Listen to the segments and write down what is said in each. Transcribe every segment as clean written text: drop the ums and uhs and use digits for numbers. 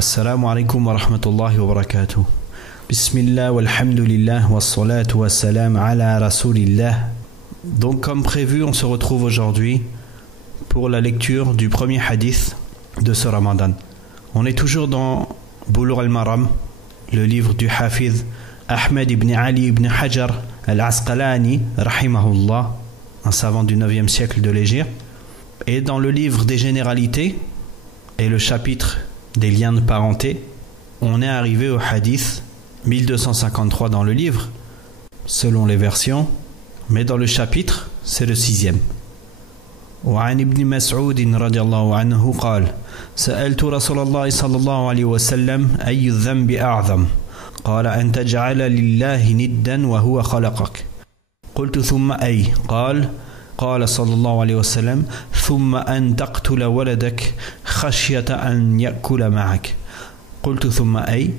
Assalamu alaikum wa rahmatullahi wa barakatuh. Bismillah walhamdulillah wa salatu wa salam ala rasulillah. Donc comme prévu, on se retrouve aujourd'hui pour la lecture du premier hadith de ce Ramadan. On est toujours dans Bulugh al-Maram, le livre du Hafiz Ahmed ibn Ali ibn Hajar al-Asqalani, rahimahullah, un savant du 9e siècle de l'Hégire. Et dans le livre des généralités et le chapitre des liens de parenté, on est arrivé au hadith 1253 dans le livre, selon les versions, mais dans le chapitre, c'est le 6e. وعن ابن مسعود رضي الله عنه قال سألت رسول الله صلى الله عليه وسلم أي الذنب أعظم قال أن تجعل لله ندا وهو خلقك قلت ثم أي قال صلى الله عليه وسلم ثم أن تقتل ولدك خشية أن يأكل معك قلت ثم أي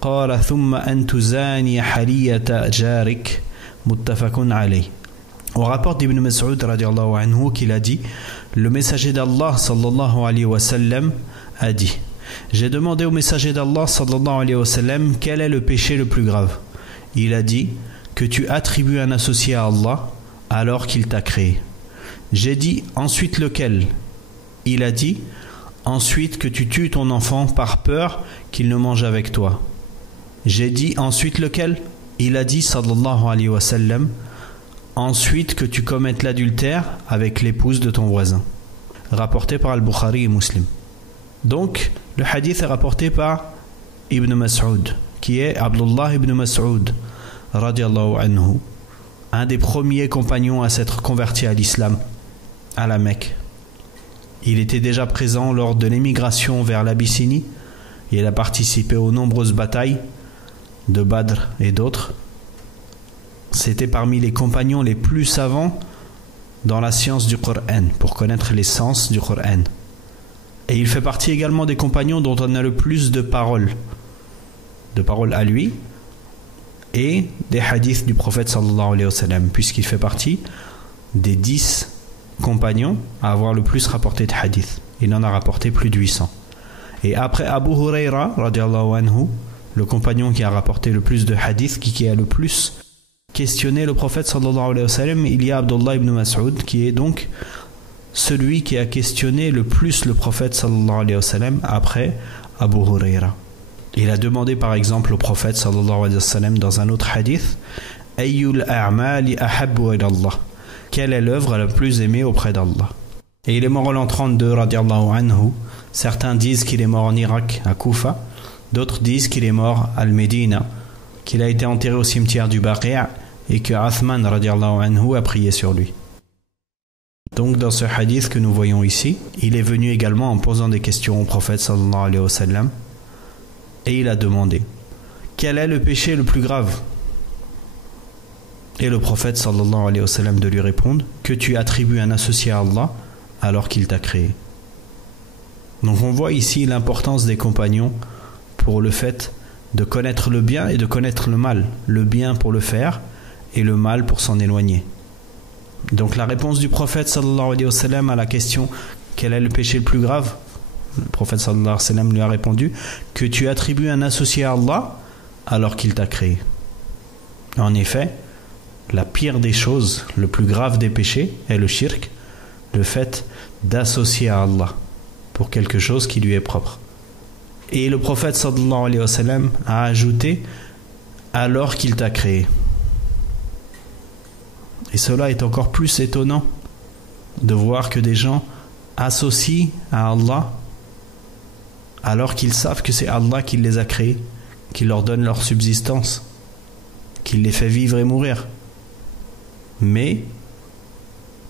قال ثم أن تزاني حلية جارك متفق عليه. On rapporte d'Ibn Mas'ud radiallahu anhu qu'il a dit: le messager d'Allah sallallahu alayhi wa sallam a dit: j'ai demandé au messager d'Allah sallallahu alayhi wa sallam quel est le péché le plus grave. Il a dit: que tu attribues un associé à Allah alors qu'il t'a créé. J'ai dit: ensuite lequel? Il a dit: ensuite que tu tues ton enfant par peur qu'il ne mange avec toi. J'ai dit: ensuite lequel? Il a dit sallallahu alayhi wa sallam: ensuite que tu commettes l'adultère avec l'épouse de ton voisin. Rapporté par Al-Bukhari et Muslim. Donc, le hadith est rapporté par Ibn Mas'ud, qui est Abdullah ibn Mas'ud, radiallahu anhu, un des premiers compagnons à s'être converti à l'islam, à la Mecque. Il était déjà présent lors de l'émigration vers l'Abyssinie, et il a participé aux nombreuses batailles de Badr et d'autres. C'était parmi les compagnons les plus savants dans la science du Coran, pour connaître les sens du Coran. Et il fait partie également des compagnons dont on a le plus de paroles à lui, et des hadiths du prophète sallallahu alayhi wa sallam, puisqu'il fait partie des 10 compagnons à avoir le plus rapporté de hadiths. Il en a rapporté plus de 800. Et après Abu Huraira radiallahu anhu, le compagnon qui a rapporté le plus de hadiths, qui a le plus questionné le prophète sallallahu alayhi wa sallam, il y a Abdullah ibn Mas'ud, qui est donc celui qui a questionné le plus le prophète sallallahu alayhi wa sallam après Abu Huraira. Il a demandé par exemple au prophète sallallahu alayhi wa sallam dans un autre hadith: Ayyul a'mali ahabbu ila Allah, quelle est l'œuvre la plus aimée auprès d'Allah? Et il est mort en l'an 32 radiallahu anhu. Certains disent qu'il est mort en Irak, à Koufa, d'autres disent qu'il est mort à Al-Médina, qu'il a été enterré au cimetière du Baqi' et que Uthman radiallahu anhu a prié sur lui. Donc dans ce hadith que nous voyons ici, il est venu également en posant des questions au prophète sallallahu alayhi wa sallam, et il a demandé: quel est le péché le plus grave? Et le prophète sallallahu alayhi wa sallam de lui répondre: que tu attribues un associé à Allah alors qu'il t'a créé. Donc on voit ici l'importance des compagnons pour le fait de connaître le bien et de connaître le mal, le bien pour le faire et le mal pour s'en éloigner. Donc la réponse du prophète sallallahu alayhi wa sallam à la question quel est le péché le plus grave, le prophète sallallahu alayhi wa sallam lui a répondu: que tu attribues un associé à Allah alors qu'il t'a créé. En effet, la pire des choses, le plus grave des péchés est le shirk, le fait d'associer à Allah pour quelque chose qui lui est propre. Et le prophète sallallahu alayhi wa sallam a ajouté: alors qu'il t'a créé. Et cela est encore plus étonnant de voir que des gens associent à Allah alors qu'ils savent que c'est Allah qui les a créés, qui leur donne leur subsistance, qui les fait vivre et mourir. Mais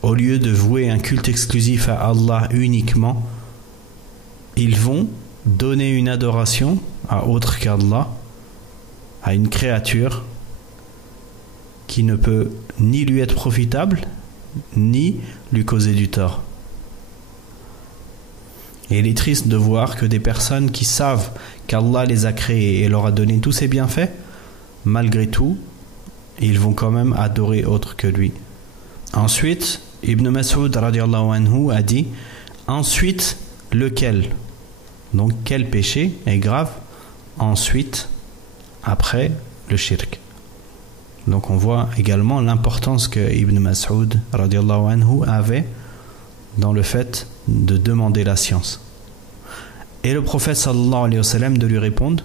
au lieu de vouer un culte exclusif à Allah uniquement, ils vont donner une adoration à autre qu'Allah, à une créature qui ne peut ni lui être profitable, ni lui causer du tort. Et il est triste de voir que des personnes qui savent qu'Allah les a créés et leur a donné tous ses bienfaits, malgré tout, ils vont quand même adorer autre que lui. Ensuite, Ibn Mas'ud radiallahu anhu a dit: ensuite lequel? Donc quel péché est grave ensuite, après le shirk? Donc on voit également l'importance que Ibn Mas'ud radiallahu anhu avait dans le fait de demander la science. Et le prophète sallallahu alayhi wa sallam de lui répondre: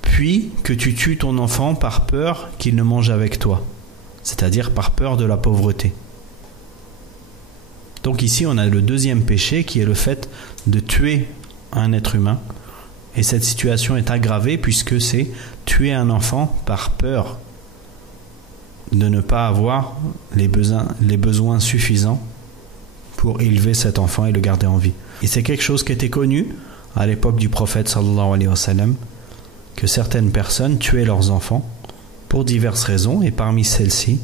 puis que tu tues ton enfant par peur qu'il ne mange avec toi, c'est-à-dire par peur de la pauvreté. Donc ici on a le deuxième péché qui est le fait de tuer un être humain, et cette situation est aggravée puisque c'est tuer un enfant par peur de ne pas avoir les besoins suffisants pour élever cet enfant et le garder en vie. Et c'est quelque chose qui était connu à l'époque du prophète sallallahu alayhi wa sallam, que certaines personnes tuaient leurs enfants pour diverses raisons, et parmi celles-ci,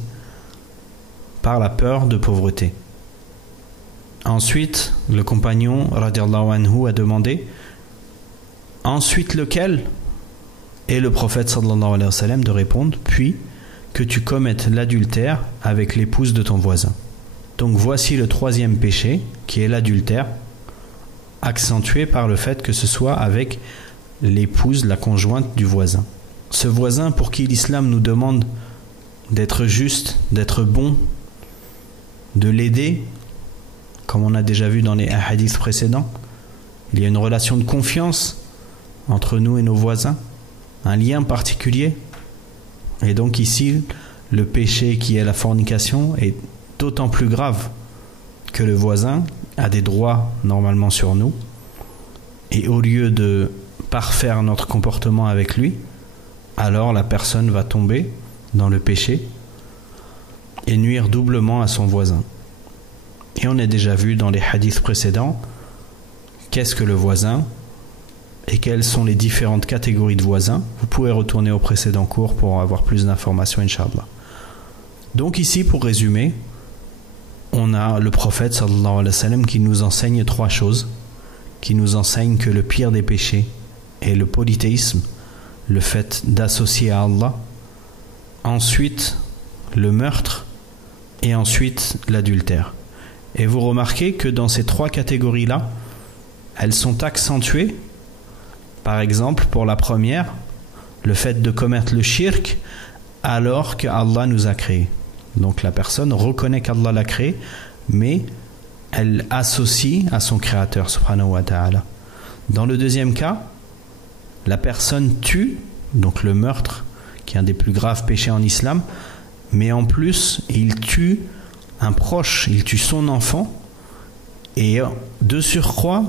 par la peur de pauvreté. Ensuite, le compagnon radiallahu anhu a demandé: ensuite lequel? Et le prophète sallallahu alayhi wa sallam de répondre: puis que tu commettes l'adultère avec l'épouse de ton voisin. Donc voici le troisième péché, qui est l'adultère, accentué par le fait que ce soit avec l'épouse, la conjointe du voisin. Ce voisin pour qui l'islam nous demande d'être juste, d'être bon, de l'aider, comme on a déjà vu dans les hadiths précédents. Il y a une relation de confiance entre nous et nos voisins, un lien particulier. Et donc ici, le péché qui est la fornication est d'autant plus grave que le voisin a des droits normalement sur nous, et au lieu de parfaire notre comportement avec lui, alors la personne va tomber dans le péché et nuire doublement à son voisin. Et on a déjà vu dans les hadiths précédents qu'est-ce que le voisin et quelles sont les différentes catégories de voisins. Vous pouvez retourner au précédent cours pour avoir plus d'informations, Inch'Allah. Donc ici, pour résumer, on a le prophète sallallahu alayhi wa sallam qui nous enseigne trois choses, qui nous enseigne que le pire des péchés est le polythéisme, le fait d'associer à Allah, ensuite le meurtre et ensuite l'adultère. Et vous remarquez que dans ces trois catégories-là, elles sont accentuées. Par exemple, pour la première, le fait de commettre le shirk alors qu'Allah nous a créés. Donc la personne reconnaît qu'Allah l'a créé, mais elle associe à son créateur, subhanahu wa ta'ala. Dans le deuxième cas, la personne tue, donc le meurtre, qui est un des plus graves péchés en islam, mais en plus, il tue un proche, il tue son enfant, et de surcroît,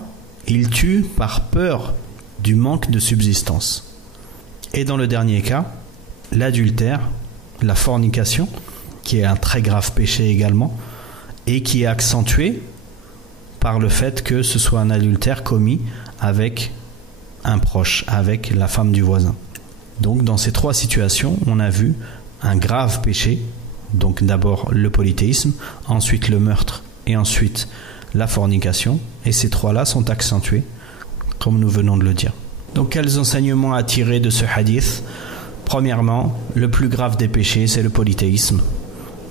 il tue par peur du manque de subsistance. Et dans le dernier cas, l'adultère, la fornication, qui est un très grave péché également, et qui est accentué par le fait que ce soit un adultère commis avec un proche, avec la femme du voisin. Donc dans ces trois situations, on a vu un grave péché, donc d'abord le polythéisme, ensuite le meurtre et ensuite la fornication, et ces trois-là sont accentués, comme nous venons de le dire. Donc quels enseignements à tirer de ce hadith? Premièrement, le plus grave des péchés, c'est le polythéisme.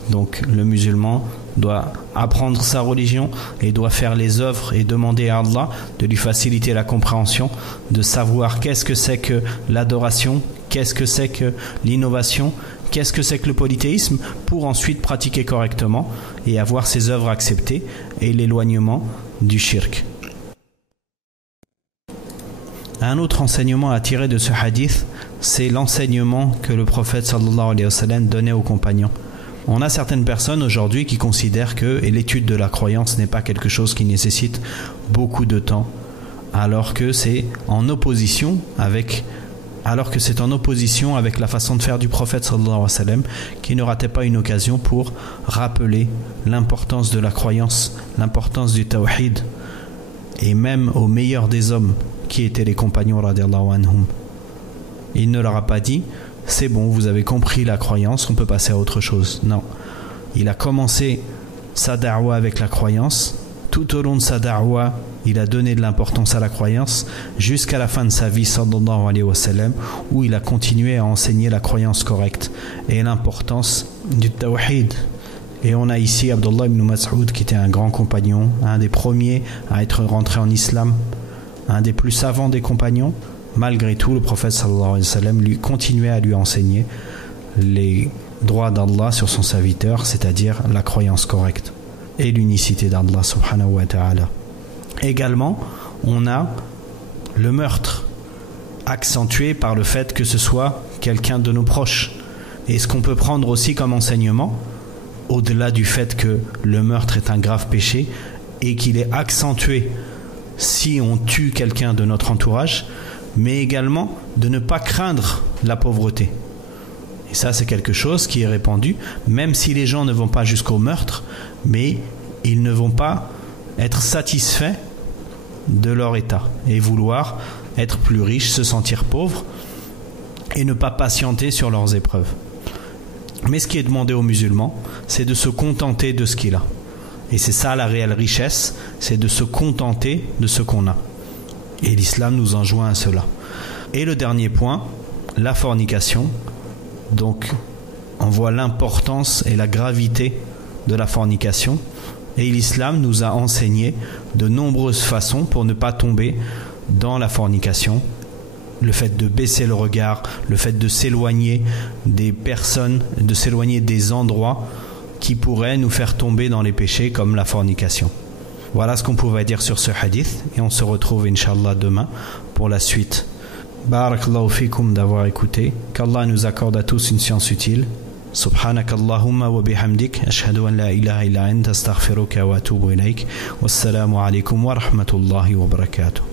Donc le musulman doit apprendre sa religion et doit faire les œuvres et demander à Allah de lui faciliter la compréhension, de savoir qu'est-ce que c'est que l'adoration, qu'est-ce que c'est que l'innovation, qu'est-ce que c'est que le polythéisme, pour ensuite pratiquer correctement et avoir ses œuvres acceptées et l'éloignement du shirk. Un autre enseignement à tirer de ce hadith, c'est l'enseignement que le prophète sallallahu alayhi wa sallam donnait aux compagnons. On a certaines personnes aujourd'hui qui considèrent que l'étude de la croyance n'est pas quelque chose qui nécessite beaucoup de temps, alors que c'est en opposition avec la façon de faire du prophète sallallahu alayhi wa sallam, qui ne ratait pas une occasion pour rappeler l'importance de la croyance, l'importance du tawhid, et même aux meilleurs des hommes qui étaient les compagnons radiallahu anhum. Il ne leur a pas dit: c'est bon, vous avez compris la croyance, on peut passer à autre chose. Non. Il a commencé sa da'wa avec la croyance. Tout au long de sa da'wa, il a donné de l'importance à la croyance jusqu'à la fin de sa vie, sallallahu alayhi wa sallam, où il a continué à enseigner la croyance correcte et l'importance du tawhid. Et on a ici Abdullah ibn Mas'ud, qui était un grand compagnon, un des premiers à être rentré en islam, un des plus savants des compagnons, malgré tout, le prophète sallallahu alayhi wa sallam lui continuait à lui enseigner les droits d'Allah sur son serviteur, c'est-à-dire la croyance correcte et l'unicité d'Allah subhanahu wa ta'ala. Également, on a le meurtre, accentué par le fait que ce soit quelqu'un de nos proches. Et ce qu'on peut prendre aussi comme enseignement, au-delà du fait que le meurtre est un grave péché et qu'il est accentué si on tue quelqu'un de notre entourage, mais également de ne pas craindre la pauvreté. Et ça, c'est quelque chose qui est répandu, même si les gens ne vont pas jusqu'au meurtre, mais ils ne vont pas être satisfaits de leur état et vouloir être plus riches, se sentir pauvres et ne pas patienter sur leurs épreuves. Mais ce qui est demandé aux musulmans, c'est de se contenter de ce qu'il a. Et c'est ça la réelle richesse, c'est de se contenter de ce qu'on a. Et l'islam nous enjoint à cela. Et le dernier point, la fornication. Donc, on voit l'importance et la gravité de la fornication. Et l'islam nous a enseigné de nombreuses façons pour ne pas tomber dans la fornication. Le fait de baisser le regard, le fait de s'éloigner des personnes, de s'éloigner des endroits qui pourraient nous faire tomber dans les péchés comme la fornication. Voilà ce qu'on pouvait dire sur ce hadith et on se retrouve Inch'Allah demain pour la suite. Barakallahu fikum d'avoir écouté. Qu'Allah nous accorde à tous une science utile. Subhanakallahumma wa bihamdik ashhadu an la ilaha illa anta astaghfiruka wa atubu ilaik. Wassalamu alaikum wa rahmatullahi wa barakatuh.